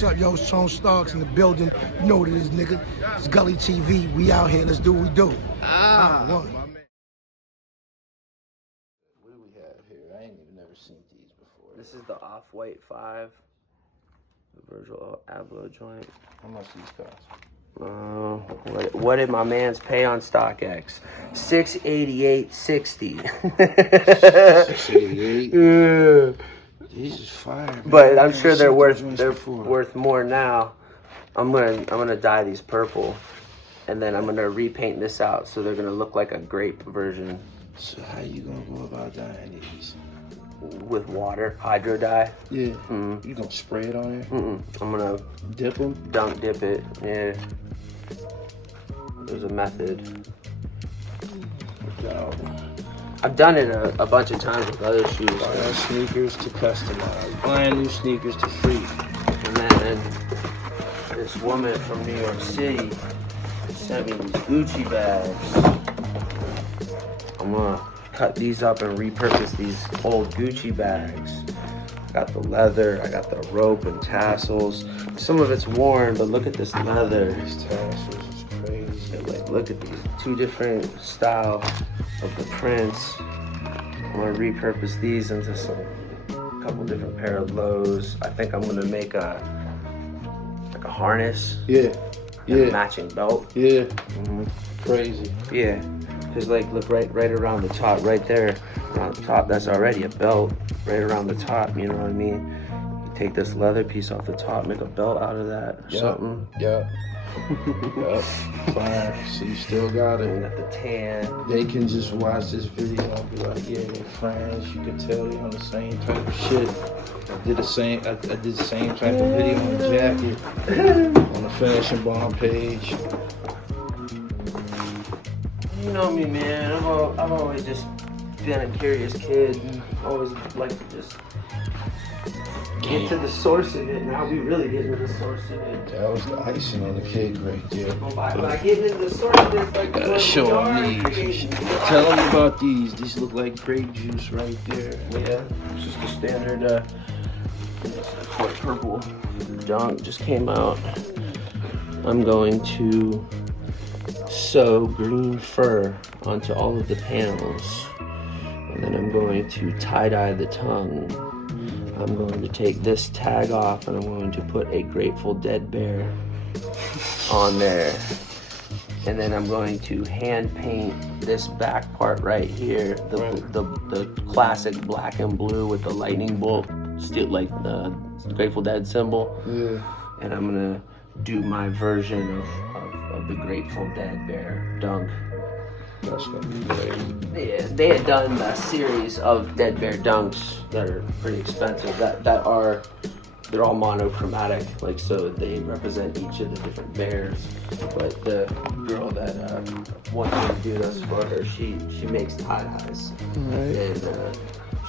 What's up, yo? Sean Starks in the building. You know what it is, nigga. It's Gully TV. We out here. Let's do what we do. My man. What do we have here? I ain't even never seen these before. This is the Off-White 5. The Virgil Abloh joint. How much these cost? What did my man's pay on StockX? $688.60. $688. Yeah. These is fire, man. But I'm sure they're worth more now. I'm gonna dye these purple, and then I'm gonna repaint this out so they're gonna look like a grape version. So how you gonna go about dyeing these? With water, hydro dye. Yeah. You gonna spray it on there? I'm gonna dip them. Dunk dip it. Yeah. There's a method. I've done it a bunch of times with other shoes. Buying sneakers to customize, buying new sneakers to free. And then this woman from New York City sent me these Gucci bags. I'm gonna cut these up and repurpose these old Gucci bags. I got the leather, I got the rope and tassels. Some of it's worn, but look at this leather. These tassels is crazy. And like, look at these two different styles of the prints. I'm gonna repurpose these into a couple different pair of lows. I think I'm gonna make a harness. Yeah. And a matching belt. Yeah. Crazy. Yeah. Cause like look right around the top, right there, around the top. That's already a belt. Right around the top. You know what I mean? You take this leather piece off the top, make a belt out of that. Or something. Yeah. Yep. Fine. So you still got it. And got the tan. They can just watch this video and be like, yeah, they're friends. You can tell they on the same type of shit. I did the same type of video on the jacket on the Fashion Bomb page. You know me, man. I've always just been a curious kid. Always like to just get to the source of it. Now we really get to the source of it. That was the icing on the cake right there. By getting into the source of it, like gotta show them these. Tell them about these. These look like grape juice right there. Yeah, it's just a standard purple dunk just came out. I'm going to sew green fur onto all of the panels, and then I'm going to tie-dye the tongue. I'm going to take this tag off and I'm going to put a Grateful Dead bear on there. And then I'm going to hand paint this back part right here, the classic black and blue with the lightning bolt, still like the Grateful Dead symbol. Yeah. And I'm gonna do my version of the Grateful Dead bear dunk. That's gonna be great. Yeah, they had done a series of Dead Bear dunks that are pretty expensive. They're all monochromatic, like so they represent each of the different bears. But the girl that wants me to do this for her, she makes tie-dyes. Right. And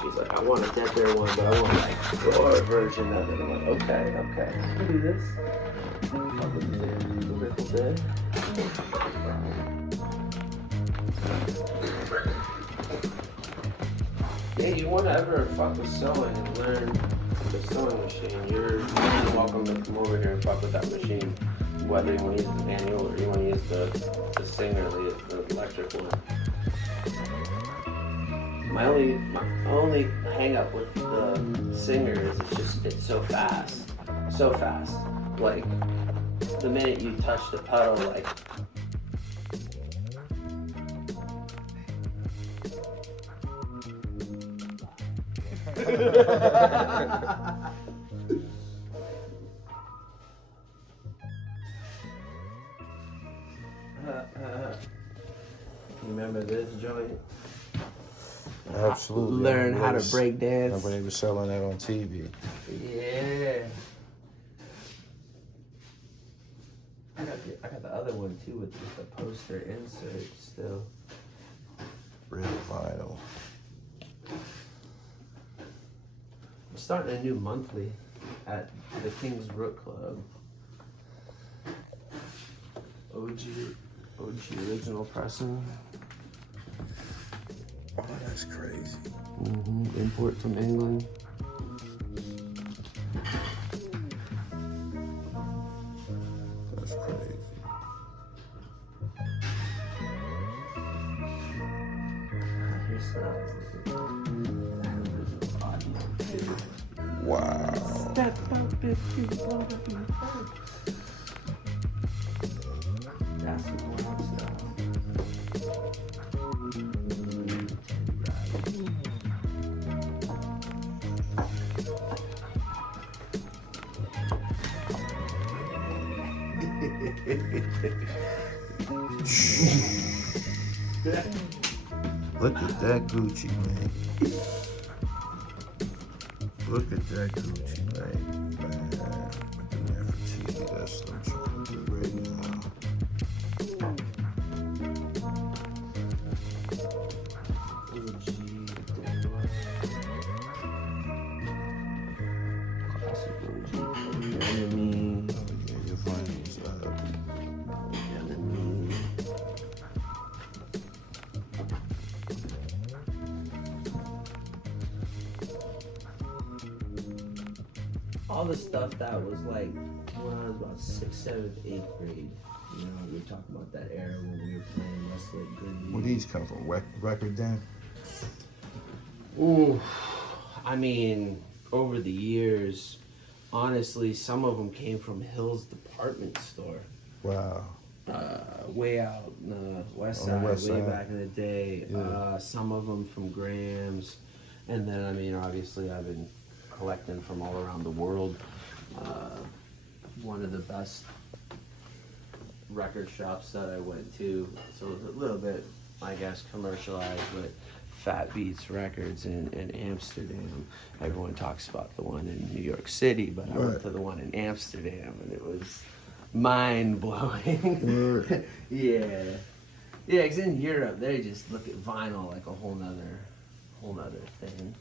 she's like, I want a Dead Bear one, but I want like your version of it. I'm like, okay, I can do this. I'll put the Grateful Dead. Yeah, you want to ever fuck with sewing and learn the sewing machine, you're welcome to come over here and fuck with that machine. Whether you want to use the manual or you want to use the Singer, the electric one. My only hang up with the Singer is it's so fast. So fast. Like, the minute you touch the pedal, like, you remember this joint? Absolutely. Learn how to break dance. Nobody was selling that on TV. Yeah. I got the other one too with just the poster insert still. Real vinyl. I'm starting a new monthly at the King's Rook Club. OG original pressing. Oh, that's crazy. Import from England. Wow. Step up if you wanna be first. That's the one style. Look at that Gucci, man. Look at that Gucci, man. Man, with the Nefertiti, that's what I'm trying to do right now. Classic OG. Enemy. Oh yeah, your vinyls up. Enemy. All the stuff that was like when I was about 6th, 7th, 8th grade. You know, we were talking about that era when we were playing wrestling. Where these come from? Record Den? Ooh, I mean, over the years, honestly, some of them came from Hill's department store. Wow. Way out in the west On the side, west way side. back in the day. Yeah. Some of them from Graham's. And then, I mean, obviously, I've been collecting from all around the world. One of the best record shops that I went to, so it was a little bit, I guess, commercialized, but Fat Beats Records in Amsterdam. Everyone talks about the one in New York City, but I went to the one in Amsterdam, and it was mind-blowing. Yeah. Yeah, because in Europe, they just look at vinyl like a whole nother thing.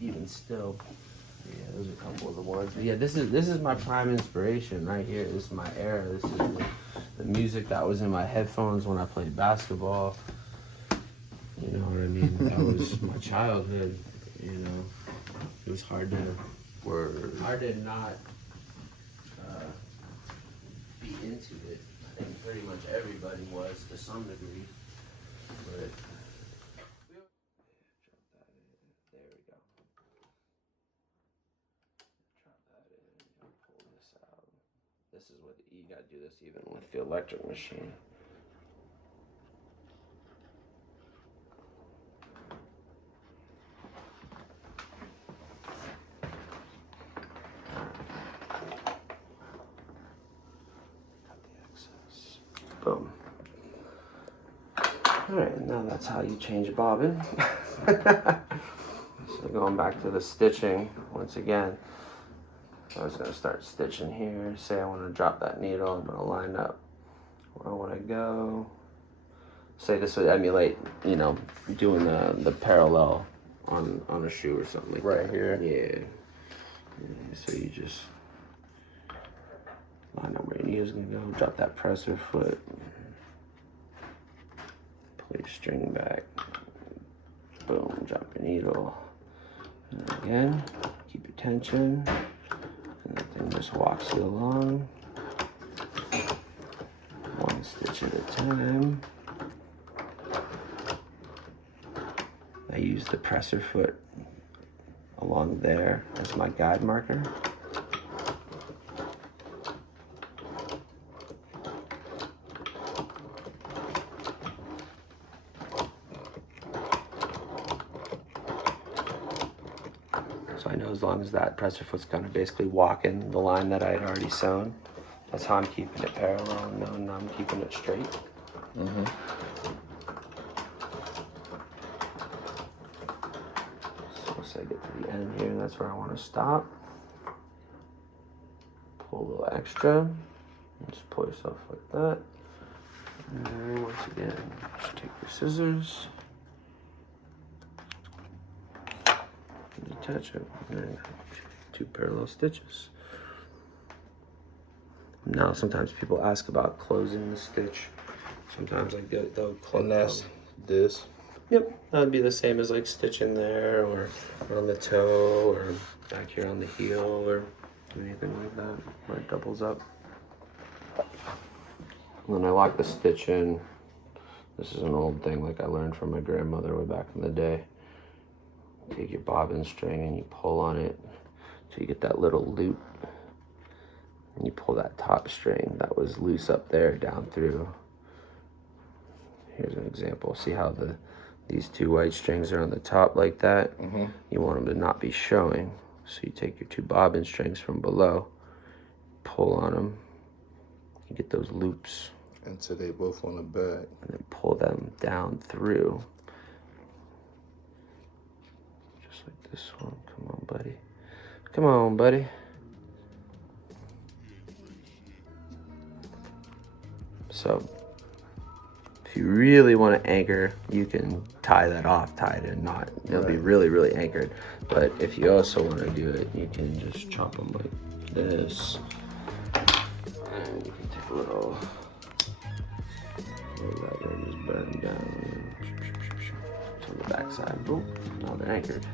Even still. Yeah, those are a couple of the ones. But yeah, this is my prime inspiration right here. This is my era. This is the music that was in my headphones when I played basketball. You know what I mean? That was my childhood. You know, it was hard to not be into it. I think pretty much everybody was to some degree. But there we go. Drop that in. Pull this out. This is what you gotta do this even with the electric machine. Boom. Alright, now that's how you change a bobbin. So going back to the stitching, once again, I was going to start stitching here. Say I want to drop that needle, I'm going to line up where I want to go. Say this would emulate, you know, doing the parallel on a shoe or something like that. Right here? Yeah. So you just line up where your needle's going to go, drop that presser foot. Pull your string back. Boom, drop your needle. And again, keep your tension. And that thing just walks you along. One stitch at a time. I use the presser foot along there as my guide marker. So I know as long as that presser foot's kind of basically walking the line that I had already sewn, that's how I'm keeping it parallel and knowing I'm keeping it straight. So once I get to the end here, that's where I want to stop. Pull a little extra, and just pull yourself like that. And then once again, just take your scissors. Attach it, and two parallel stitches. Now sometimes people ask about closing the stitch. Sometimes like they'll close. And that's this. Yep, that would be the same as like stitching there, or on the toe, or back here on the heel, or anything like that where it doubles up. And then I lock the stitch in This is an old thing like I learned from my grandmother way back in the day. Take your bobbin string and you pull on it so you get that little loop. And you pull that top string that was loose up there down through. Here's an example. See how these two white strings are on the top like that? You want them to not be showing. So you take your two bobbin strings from below, pull on them, you get those loops. Until they both on the back. And then pull them down through. Just like this one. Come on, buddy. Come on, buddy. So, if you really want to anchor, you can tie that off, tie it in a knot. It'll be really, really anchored. But if you also want to do it, you can just chop them like this. And you can take a little leather and just burn them down. To the back side. Boom. Now they're anchored.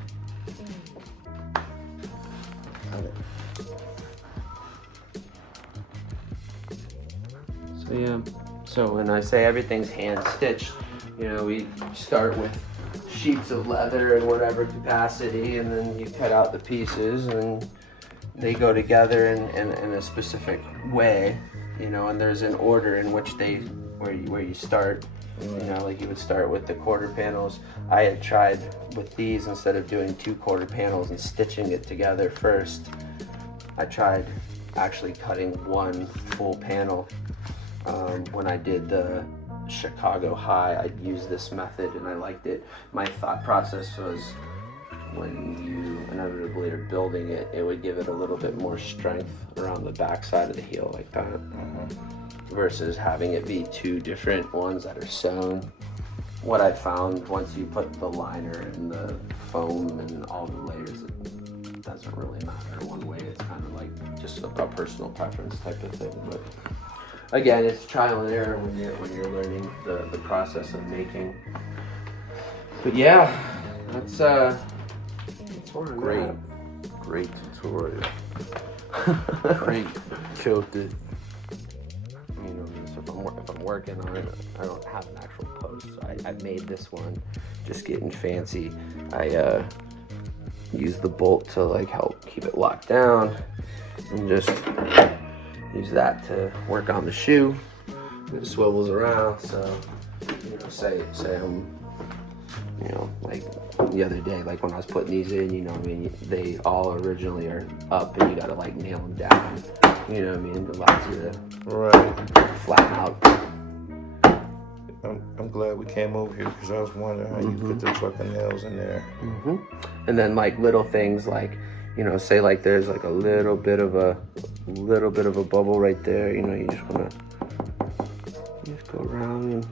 So yeah, so when I say everything's hand stitched, you know, we start with sheets of leather in whatever capacity, and then you cut out the pieces and they go together in a specific way, you know, and there's an order in which where you start. You know, like you would start with the quarter panels. I had tried with these, instead of doing 2 quarter panels and stitching it together first, I tried actually cutting 1 full panel. When I did the Chicago High, I used this method and I liked it. My thought process was, when you inevitably are building it, it would give it a little bit more strength around the back side of the heel like that. Versus having it be 2 different ones that are sewn. What I found, once you put the liner and the foam and all the layers, it doesn't really matter one way. It's kind of like just a personal preference type of thing. But again, it's trial and error when you're learning the process of making. But yeah, that's where I'm at. Great tutorial. Great, killed it. You know, so if I'm working on it, I don't have an actual post. So I made this one, just getting fancy. I use the bolt to like help keep it locked down, and just use that to work on the shoe. It swivels around, so you know, say I'm, you know, like the other day, like when I was putting these in, you know what I mean, they all originally are up and you gotta like nail them down, you know what I mean, it allows you to flatten out. I'm glad we came over here, because I was wondering how you put the fucking nails in there. And then like little things like, you know, say like there's like a little bit of a bubble right there, you know, you just go around and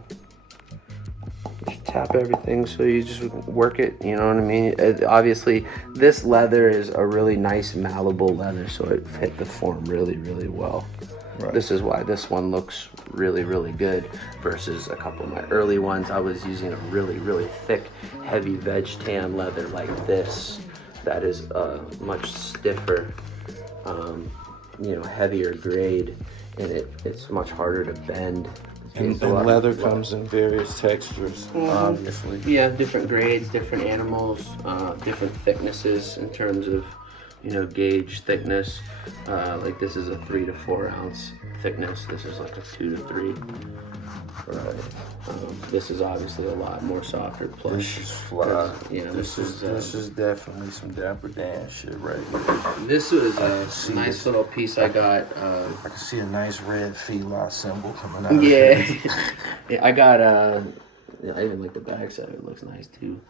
just tap everything, so you just work it, you know what I mean? Obviously, this leather is a really nice malleable leather, so it fit the form really, really well. This is why this one looks really, really good versus a couple of my early ones. I was using a really, really thick, heavy veg tan leather like this that is much stiffer, you know, heavier grade, and it's much harder to bend. And leather comes in various textures, obviously. Yeah, different grades, different animals, different thicknesses in terms of, you know, gauge thickness. Like this is a 3 to 4 ounce thickness. This is like a 2 to 3. This is obviously a lot more softer, plush. This is fly. Yeah, this is definitely some Dapper Dan shit right here. This was a nice little piece I got. I can see a nice red fila symbol coming out. Yeah, yeah, I got yeah, I even like the back side. It looks nice too.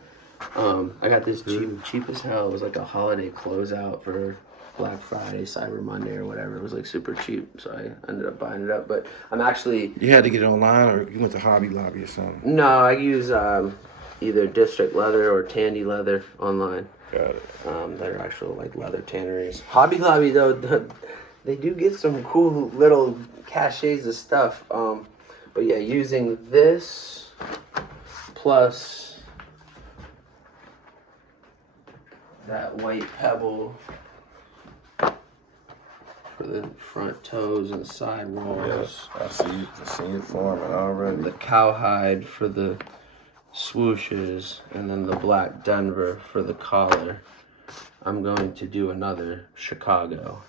I got this cheap as hell. It was like a holiday closeout for Black Friday, Cyber Monday, or whatever. It was like super cheap, so I ended up buying it up. But I'm actually... You had to get it online, or you went to Hobby Lobby or something? No, I use either District Leather or Tandy Leather online. Got it. They're actual like leather tanneries. Hobby Lobby though, they do get some cool little caches of stuff. But yeah, using this plus that white pebble for the front toes and side walls. I see it forming already. The cowhide for the swooshes, and then the black Denver for the collar. I'm going to do another Chicago.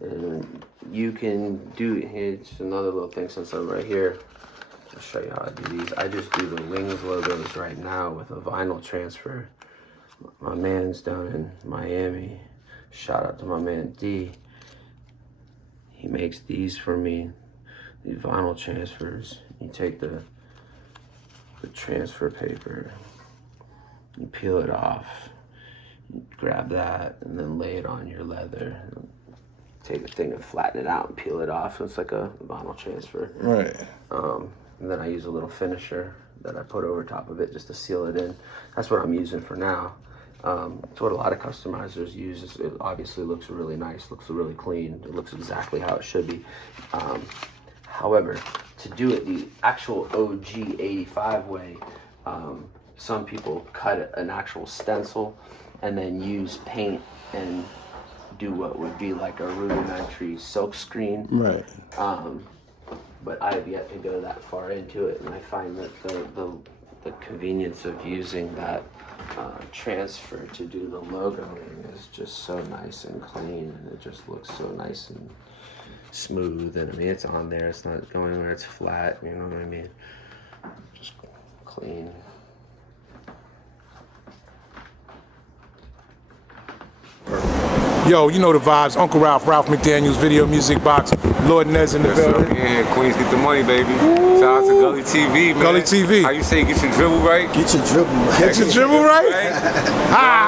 And you can do, here's another little thing since I'm right here. I'll show you how I do these. I just do the wings logos right now with a vinyl transfer. My man's down in Miami. Shout out to my man D. He makes these for me, these vinyl transfers. You take the transfer paper, you peel it off, you grab that, and then lay it on your leather. Take the thing and flatten it out and peel it off. It's like a vinyl transfer. Right. And then I use a little finisher that I put over top of it just to seal it in. That's what I'm using for now. It's what a lot of customizers use. It obviously looks really nice, looks really clean. It looks exactly how it should be. However, to do it the actual OG 85 way, some people cut an actual stencil and then use paint and do what would be like a rudimentary silk screen. Right. But I have yet to go that far into it, and I find that the convenience of using that transfer to do the logoing is just so nice and clean, and it just looks so nice and smooth. And I mean, it's on there, it's not going where it's flat, you know what I mean? Just clean. Yo, you know the vibes. Uncle Ralph McDaniel's Video Music Box. Lord Nez in the building. Yeah, Queens get the money, baby. Shout out to Gully TV, man. Gully TV. How you say get your dribble right? Get your dribble right. Get your dribble right? Ah!